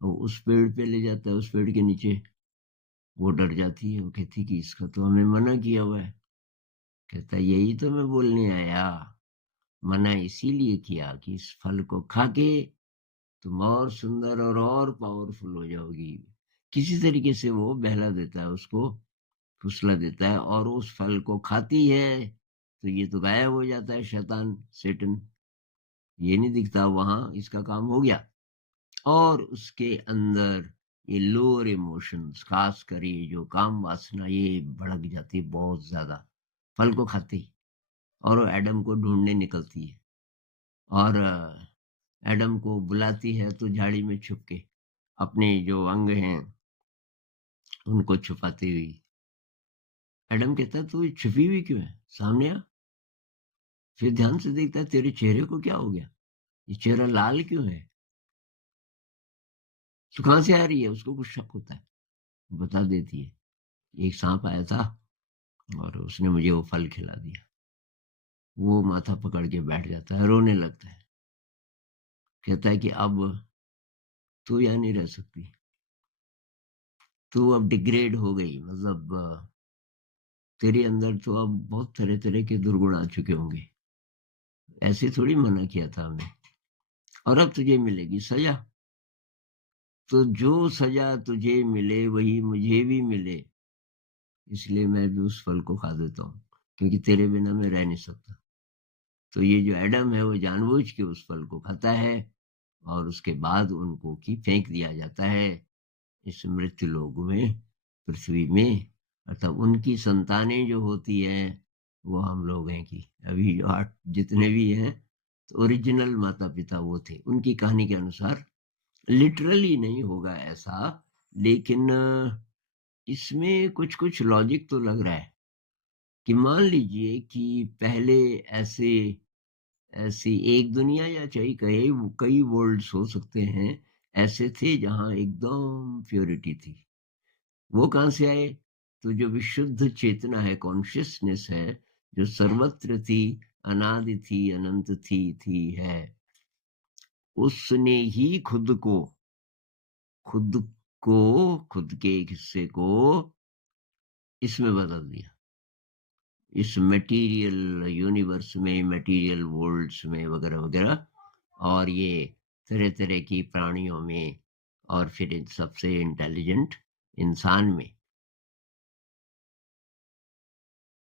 वो उस पेड़ पे ले जाता है, उस पेड़ के नीचे। वो डर जाती है, वो कहती है कि इसका तो हमें मना किया हुआ है। कहता है यही तो मैं बोलने आया, मना इसीलिए किया कि इस फल को खा के तुम और सुंदर और पावरफुल हो जाओगी। किसी तरीके से वो बहला देता है उसको, फुसला देता है, और उस फल को खाती है तो ये तो गायब हो जाता है, शैतान, सेटन। ये नहीं दिखता वहां, इसका काम हो गया। और उसके अंदर ये लोअर इमोशंस, खास कर ये जो काम वासना, ये भड़क जाती है बहुत ज्यादा फल को खाते ही। और वो एडम को ढूंढने निकलती है, और एडम को बुलाती है तो झाड़ी में छुप के अपने जो अंग हैं उनको छुपाती हुई। एडम कहता है तू ये छुपी हुई क्यों है, सामने आ। फिर ध्यान से देखता है तेरे चेहरे को क्या हो गया, ये चेहरा लाल क्यों है, तो कहां से आ रही है। उसको कुछ शक होता है, बता देती है एक सांप आया था और उसने मुझे वो फल खिला दिया। वो माथा पकड़ के बैठ जाता है, रोने लगता है। कहता है कि अब तू यहाँ नहीं रह सकती, तू अब डिग्रेड हो गई, मतलब तेरे अंदर तो अब बहुत तरह तरह के दुर्गुण आ चुके होंगे, ऐसे थोड़ी मना किया था हमने, और अब तुझे मिलेगी सजा। तो जो सजा तुझे मिले वही मुझे भी मिले, इसलिए मैं भी उस फल को खा देता हूँ, क्योंकि तेरे बिना मैं रह नहीं सकता। तो ये जो एडम है वो जानबूझ के उस फल को खाता है, और उसके बाद उनको की फेंक दिया जाता है इस मृत्यु लोक में, पृथ्वी में। अर्थात उनकी संतानें जो होती हैं वो हम लोग हैं, कि अभी जो 8 जितने भी हैं, तो ओरिजिनल माता पिता वो थे उनकी कहानी के अनुसार। लिटरली नहीं होगा ऐसा, लेकिन इसमें कुछ कुछ लॉजिक तो लग रहा है। कि मान लीजिए कि पहले ऐसे ऐसी एक दुनिया, या चाहे कई कई वर्ल्ड्स हो सकते हैं, ऐसे थे जहां एकदम प्योरिटी थी। वो कहां से आए, तो जो विशुद्ध चेतना है, कॉन्शियसनेस है, जो सर्वत्र थी, अनादि थी, अनंत थी है, उसने ही खुद खुद के एक हिस्से को इसमें बदल दिया, इस मटेरियल यूनिवर्स में, मटेरियल वर्ल्ड्स में, वगैरह वगैरह। और ये तरह तरह की प्राणियों में, और फिर सबसे इंटेलिजेंट इंसान में